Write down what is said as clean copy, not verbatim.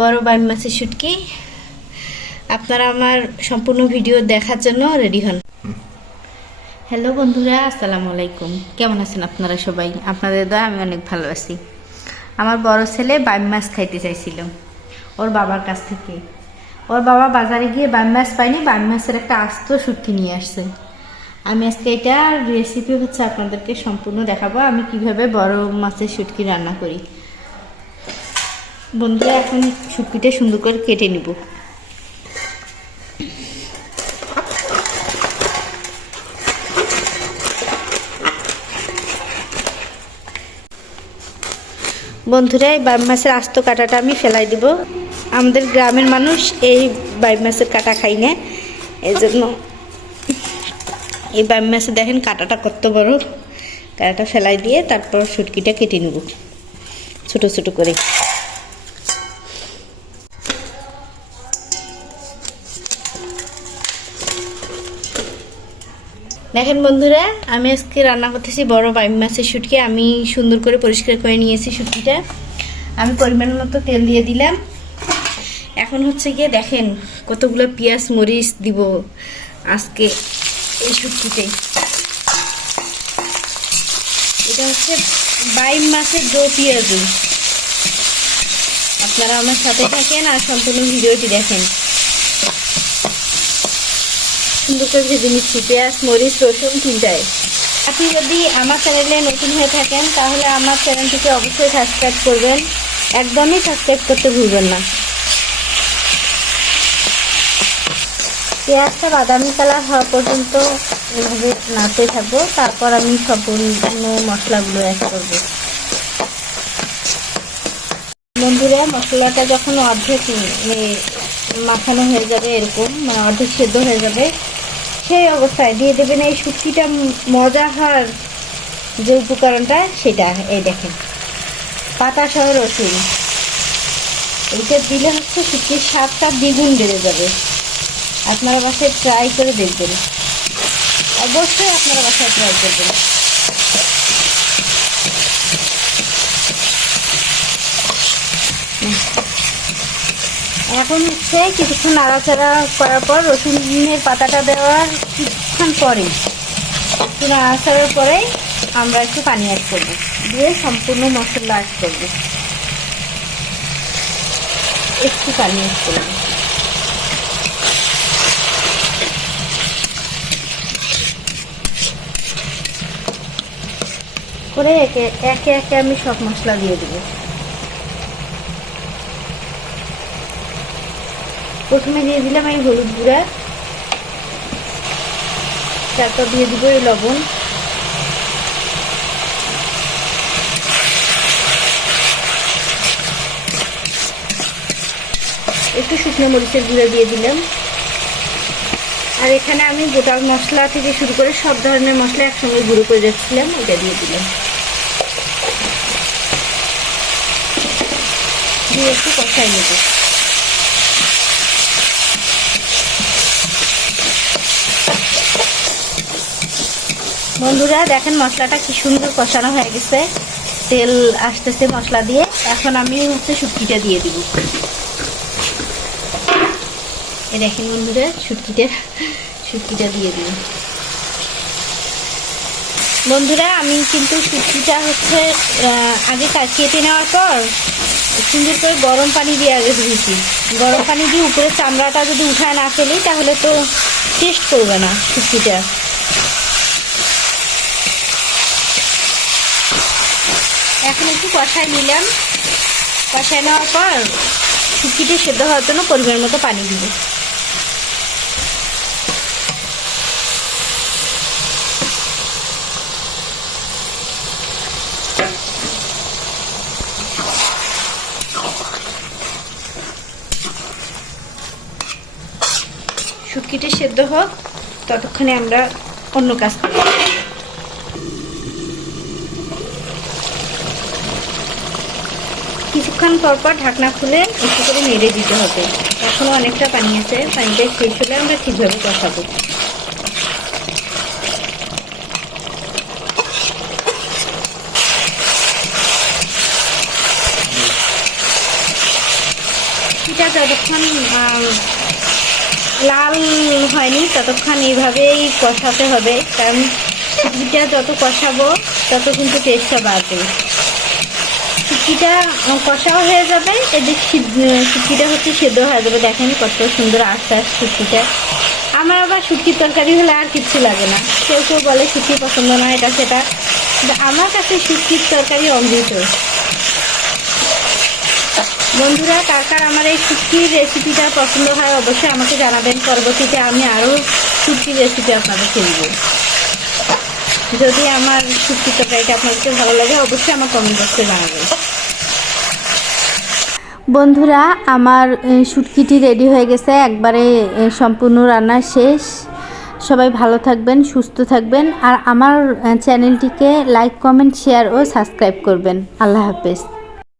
বড় বাইম মাছের শুটকি। আপনারা আমার সম্পূর্ণ ভিডিও দেখার জন্য রেডি হন। হ্যালো বন্ধুরা, আসসালামু আলাইকুম। কেমন আছেন আপনারা সবাই? আপনাদের দয়া আমি অনেক ভালো আছি। আমার বড় ছেলে বাইম মাছ খাইতে চাইছিল ওর বাবার কাছ থেকে। ওর বাবা বাজারে গিয়ে বাইম মাছ পায়নি, বাইম মাছের একটা আস্ত শুটকি নিয়ে আসছে। আমি আজকে এটা রেসিপি হচ্ছে আপনাদেরকে সম্পূর্ণ দেখাবো আমি কিভাবে বড় মাছের শুটকি রান্না করি। বন্ধুরা, এখন শুটকিটা সুন্দর করে কেটে নিব। বন্ধুরা, এই বাইম মাছের আস্ত কাঁটাটা আমি ফেলাই দিব। আমাদের গ্রামের মানুষ এই বাইম মাছের কাঁটা খাই না, এই জন্য এই বাইম মাছে দেখেন কাঁটাটা কত বড়। কাঁটাটা ফেলাই দিয়ে তারপর শুটকিটা কেটে নেব ছোট ছোট করে। দেখেন বন্ধুরা, আমি আজকে রান্না করতেছি বড় বাইম মাছের শুটকি। আমি সুন্দর করে পরিষ্কার করে নিয়েছি শুটকিটা। আমি পরিমাণ মতো তেল দিয়ে দিলাম। এখন হচ্ছে গিয়ে দেখেন কতগুলো পেঁয়াজ মরিচ দিব আজকে এই শুটকিতে। এটা হচ্ছে বাইম মাছের দো পেঁয়াজু। আপনারা আমার সাথে থাকেন আর সম্পূর্ণ ভিডিওটি দেখেন। সুন্দর করে ভেজে নিচ্ছি পেঁয়াজ মরিচ রসুন তিনটায়। আপনি যদি আমার চ্যানেলে নতুন হয়ে থাকেন তাহলে আমার চ্যানেলটিকে অবশ্যই সাবস্ক্রাইব করবেন, একদমই সাবস্ক্রাইব করতে ভুলবেন না। পেঁয়াজটা বাদামি কালার হওয়া পর্যন্ত এভাবে নাড়তে থাকবো, তারপর আমি সম্পূর্ণ মশলাগুলো অ্যাড করবো। বন্ধুরা, মশলাটা যখন অর্ধেক মাখানো হয়ে যাবে, এরকম মানে অর্ধেক সেদ্ধ হয়ে যাবে, সেই অবস্থায় দিয়ে দেবেন এই শুটকিটা মজা হওয়ার যে উপকরণটা, সেটা এই দেখেন পাতা সহ রসুন। এইটা দিলে হচ্ছে শুটকির স্বাদটা দ্বিগুণ বেড়ে যাবে। আপনারা বাসায় ট্রাই করে দেখবেন, অবশ্যই আপনারা বাসায় ট্রাই করবেন। এখন হচ্ছে কিছুক্ষণ নাড়াচাড়া করার পর রসুনের পাতাটা দেওয়ার কিছুক্ষণ পরে, একটু নাড়াচাড়ার পরে আমরা একটু পানি অ্যাড করবো, দিয়ে সম্পূর্ণ মশলা অ্যাড করবো। একটু পানি অ্যাড করবো করে একে একে আমি সব মশলা দিয়ে দেবো। প্রথমে দিয়ে দিলাম এই হলুদ গুঁড়া, তারপর দিয়ে দিব এই লবণ, একটু শুকনো মরিচের গুঁড়া দিয়ে দিলাম। আর এখানে আমি গোটা মশলা থেকে শুরু করে সব ধরনের মশলা একসঙ্গে গুঁড়ো করে রাখছিলাম, ওটা দিয়ে দিলাম। দিয়ে একটু কষাই নেব। বন্ধুরা দেখেন মশলাটা কি সুন্দর কষানো হয়ে গেছে, তেল আসতেছে মশলা দিয়ে। এখন আমি হচ্ছে শুটকিটা দিয়ে দিব। এই দেখেন বন্ধুরা, শুটকিটা দিয়ে দিব। বন্ধুরা, আমি কিন্তু শুটকিটা হচ্ছে আগে কেটে নেওয়ার পর সুন্দর করে গরম পানি দিয়ে আগে ধুয়েছি। গরম পানি দিয়ে উপরে চামড়াটা যদি উঠায় না ফেলি তাহলে তো টেস্ট করবে না শুটকিটা। এখন একটু কষাই নিলাম। কষাই নেওয়ার পর শুটকিটা সেদ্ধ হওয়ার জন্য পরিমাণ মতো পানি দিব। শুটকিটা সেদ্ধ হোক, ততক্ষণে আমরা অন্য কাজ করি। কিছুক্ষণ পর পর ঢাকনা খুলে একটু করে নেড়ে দিতে হবে। এখনো অনেকটা পানি আছে, পানিটা শেষ হলে আমরা ঠিকভাবে কষাবো। শুটকিটা যতক্ষণ লাল হয়নি ততক্ষণ এইভাবেই কষাতে হবে, কারণ শুটকিটা যত কষাবো তত কিন্তু টেস্টটা বাড়বে। শুটকিটা কষাও হয়ে যাবে, এদের শুটকিটা হচ্ছে সেদ্ধ হয়ে যাবে। দেখেন কত সুন্দর আস্তে আস্তে শুটকিটা। আমার আবার শুটকির তরকারি হলে আর কিচ্ছু লাগে না। কেউ কেউ বলে শুটকি পছন্দ না, এটা সেটা, আমার কাছে শুটকির তরকারি অমৃত। বন্ধুরা, কার কার আমার এই শুটকির রেসিপিটা পছন্দ হয় অবশ্যই আমাকে জানাবেন। পরবর্তীতে আমি আরও শুটকির রেসিপি আপনাদেরকে দিব। যদি আমার শুটকির তরকারিটা আপনাদেরকে ভালো লাগে অবশ্যই আমার কমেন্ট বক্সে জানাবেন। বন্ধুরা, আমার শুটকিটি রেডি হয়ে গেছে, একবারে সম্পূর্ণ রান্না শেষ। সবাই ভালো থাকবেন, সুস্থ থাকবেন, আর আমার চ্যানেলটিকে লাইক, কমেন্ট, শেয়ার ও সাবস্ক্রাইব করবেন। আল্লাহ হাফেজ।